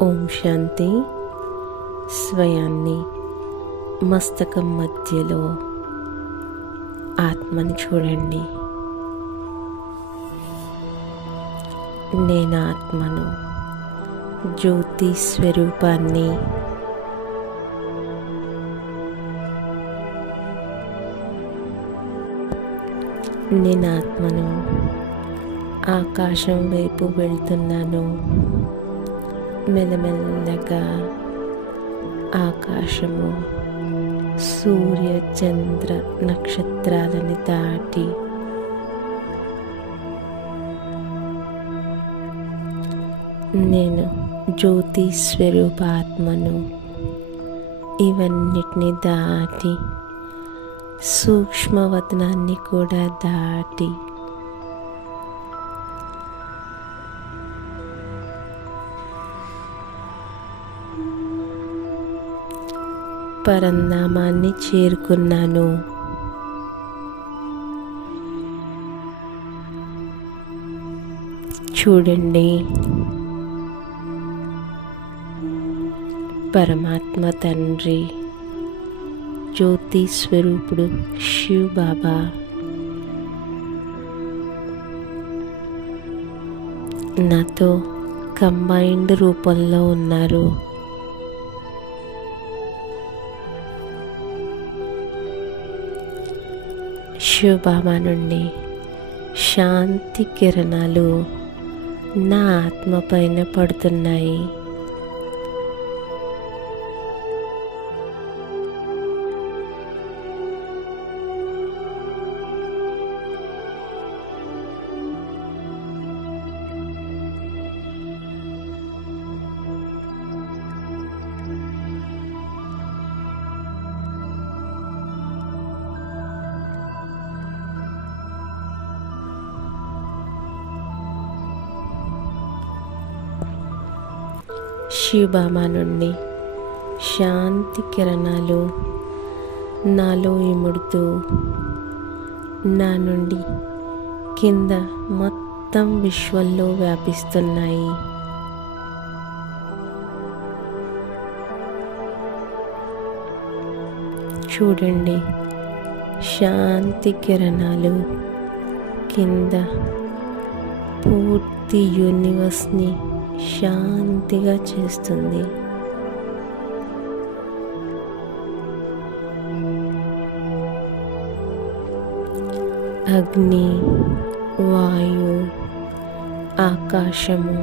ఓం శాంతి. స్వయాన్ని మస్తకం మధ్యలో ఆత్మని చూడండి. నేను ఆత్మను జ్యోతి స్వరూపాన్ని నేను ఆత్మను ఆకాశం వైపు వెళ్తున్నాను. మెల్లమెల్లగా ఆకాశము సూర్య చంద్ర నక్షత్రాలని దాటి నేను జ్యోతి స్వరూపాత్మను ఇవన్నిటిని దాటి సూక్ష్మవతనాన్ని కూడా దాటి పరంధామాన్ని చేరుకున్నాను. చూడండి. పరమాత్మ తండ్రి జ్యోతి స్వరూపుడు శివ్ బాబా నాతో కంబైన్డ్ రూపంలో ఉన్నారు. శివబాబా నుండి శాంతి కిరణాలు నా ఆత్మ పైన పడుతున్నాయి. శివబాబా నుండి శాంతి కిరణాలు నాలో ఇముడుతూ నా నుండి కింద మొత్తం విశ్వంలో వ్యాపిస్తున్నాయి. చూడండి శాంతి కిరణాలు కింద పూర్తి యూనివర్స్ని శాంతిగా చేస్తుంది. అగ్ని వాయు ఆకాశము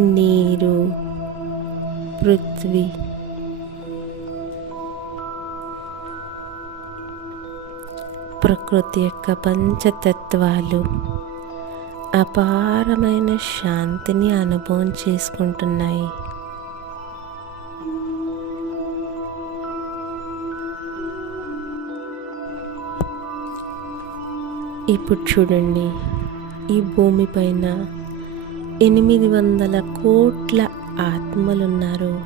నీరు పృథ్వీ. ప్రకృతి యొక్క పంచతత్వాలు అపారమైన శాంతిని అనుభవం చేసుకుంటున్నాయి. ఇప్పుడు చూడండి. ఈ భూమిపైన ఎనిమిది వందల కోట్ల ఆత్మలున్నారు.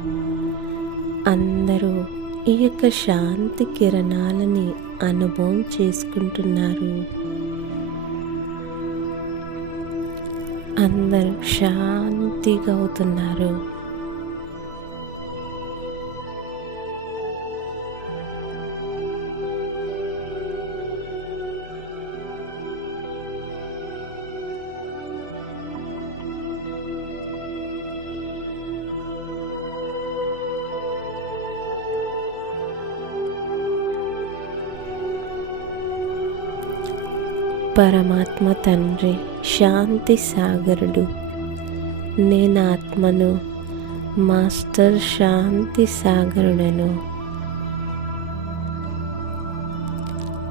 అందరూ ఈ యొక్క శాంతి కిరణాలని అనుభవం చేసుకుంటున్నారు. అందరూ శాంతిగా అవుతున్నారు. పరమాత్మ తండ్రి శాంతి సాగరుడు. నేను ఆత్మను మాస్టర్ శాంతి సాగరుడను.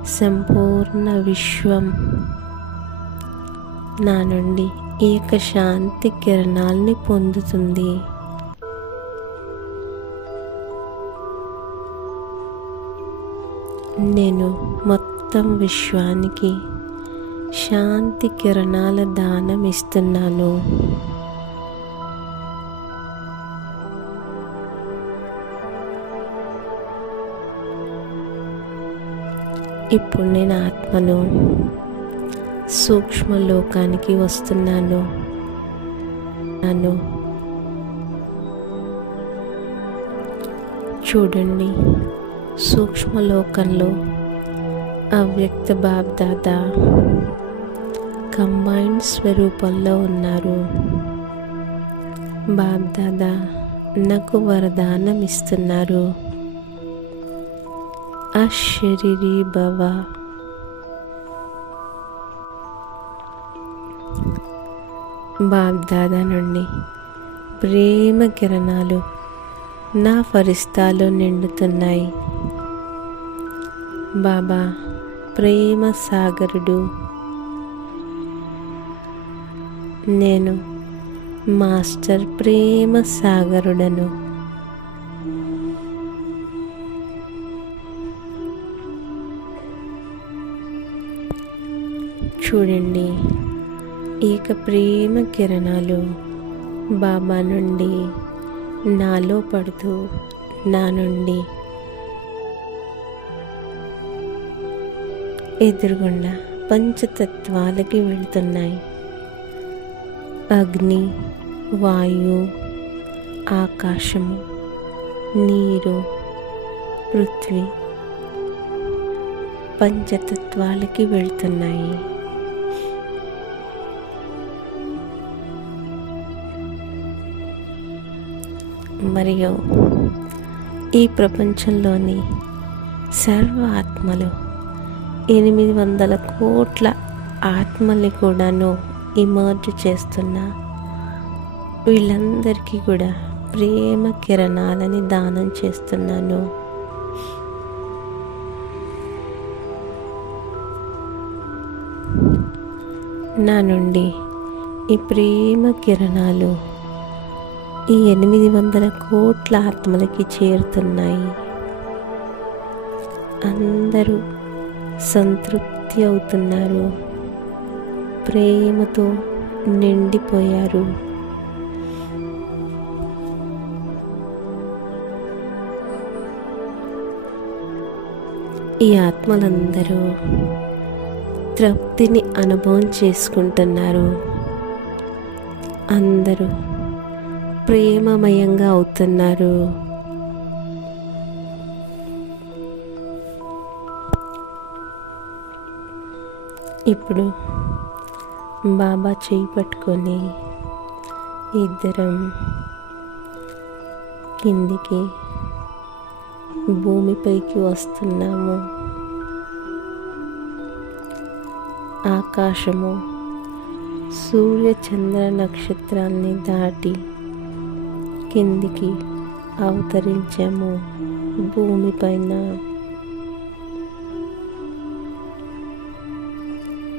సంపూర్ణ విశ్వం నా నుండి ఈ యొక్క శాంతి కిరణాల్ని పొందుతుంది. నేను మొత్తం విశ్వానికి శాంతి కిరణాల దానం ఇస్తున్నాను. ఇప్పుడు నేను ఆత్మను సూక్ష్మ లోకానికి వస్తున్నాను. నన్ను చూడండి సూక్ష్మలోకంలో అవ్యక్త బాబ్దాదా కంబైన్డ్ స్వరూపంలో ఉన్నారు. బాబ్దాదా నాకు వరదానం ఇస్తున్నారు. అశరీరీ భవ. బాబ్దాదా నుండి ప్రేమ కిరణాలు నా ఫరిస్తాలో నిండుతున్నాయి. బాబా ప్రేమ సాగరుడు నేను మాస్టర్ ప్రేమ సాగరుడను. చూడండి ఏక ప్రేమ కిరణాలు బాబా నుండి నాలో పడుతూ నా నుండి ఎదురుగుండా పంచతత్వాలకి వెళ్తున్నాయి. అగ్ని వాయు ఆకాశము నీరు పృథ్వీ పంచతత్వాలకి వెళ్తున్నాయి. మరియు ఈ ప్రపంచంలోని సర్వ ఆత్మలు ఎనిమిది వందల కోట్ల ఆత్మల్ని కూడాను ఇమర్జ్ చేస్తున్న వీళ్ళందరికీ కూడా ప్రేమ కిరణాలని దానం చేస్తున్నాను. నా నుండి ఈ ప్రేమ కిరణాలు ఈ ఎనిమిది వందల కోట్ల ఆత్మలకి చేరుతున్నాయి. అందరూ సంతృప్తి అవుతున్నారు. ప్రేమతో నిండిపోయారు. ఈ ఆత్మలందరూ తృప్తిని అనుభవం చేసుకుంటున్నారు. అందరూ ప్రేమమయంగా అవుతున్నారు. ఇప్పుడు బాబా చేయి పట్టుకొని ఇద్దరం కిందికి భూమిపైకి వస్తున్నాము. ఆకాశము సూర్య చంద్ర నక్షత్రాన్ని దాటి కిందికి అవతరించాము. భూమిపైన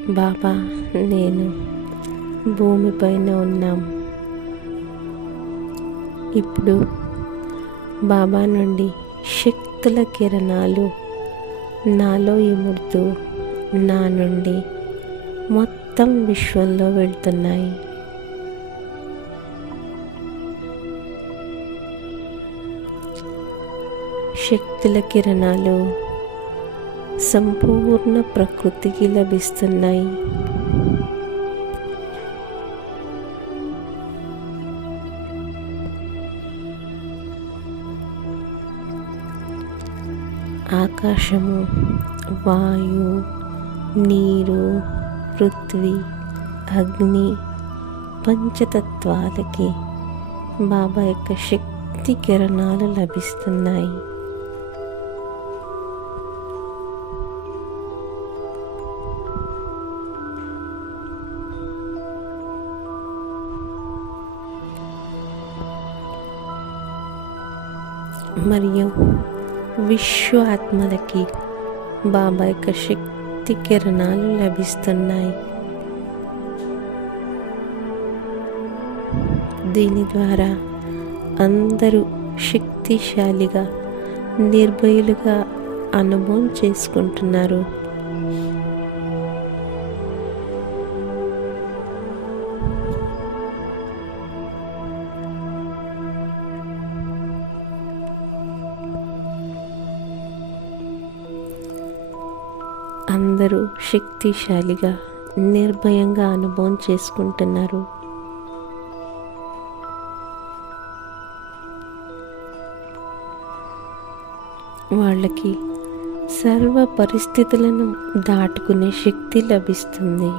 బాబా నేను భూమిపైన ఉన్నాం. ఇప్పుడు బాబా నుండి శక్తుల కిరణాలు నాలో ఇముడుతూ నా నుండి మొత్తం విశ్వంలో వెళ్తున్నాయి. శక్తుల కిరణాలు సంపూర్ణ ప్రకృతికి లభిస్తున్నాయి. ఆకాశము వాయు నీరు పృథ్వీ అగ్ని పంచతత్వాలకి బాబా యొక్క శక్తి కిరణాలు లభిస్తున్నాయి. మరియు విశ్వ ఆత్మలకి బాబా యొక్క శక్తి కిరణాలు లభిస్తున్నాయి. దీని ద్వారా అందరూ శక్తిశాలిగా నిర్భయులుగా అనుభవం చేసుకుంటున్నారు. శక్తిశాలిగా నిర్భయంగా అనుభవం చేసుకుంటున్నారు. వాళ్ళకి సర్వ పరిస్థితులను దాటుకునే శక్తి లభిస్తుంది.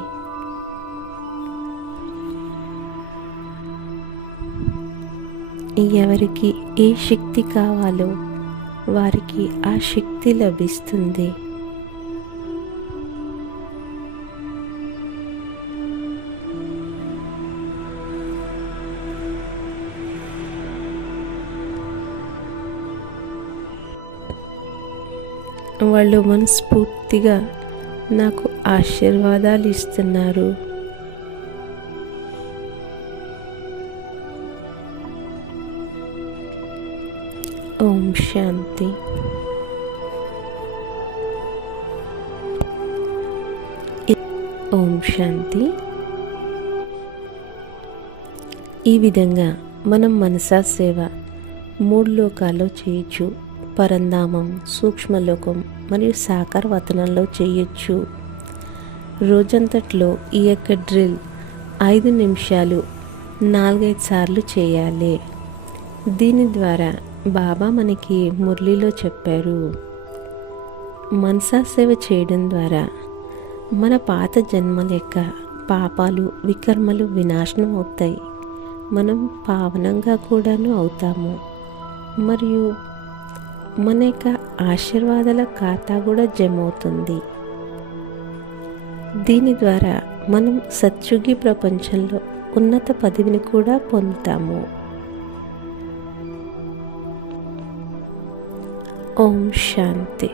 ఎవరికి ఏ శక్తి కావాలో వారికి ఆ శక్తి లభిస్తుంది. వాళ్ళు మనస్ఫూర్తిగా నాకు ఆశీర్వాదాలు ఇస్తున్నారు. ఓం శాంతి. ఓం శాంతి. ఈ విధంగా మనం మనసా సేవ మూడు లోకాల్లో చేయొచ్చు. పరంధామం సూక్ష్మలోకం మరియు సాకార వతనంలో చేయొచ్చు. రోజంతట్లో ఈ యొక్క డ్రిల్ ఐదు నిమిషాలు నాలుగైదు సార్లు చేయాలి. దీని ద్వారా బాబా మనకి మురళిలో చెప్పారు. మనసా సేవ చేయడం ద్వారా మన పాత జన్మల యొక్క పాపాలు వికర్మలు వినాశనం అవుతాయి. మనం పావనంగా కూడాను అవుతాము. మరియు మన యొక్క ఆశీర్వాదాల ఖాతా కూడా జమ అవుతుంది దీని ద్వారా మనం సత్యుగి ప్రపంచంలో ఉన్నత పదవిని కూడా పొందుతాము. ఓం శాంతి.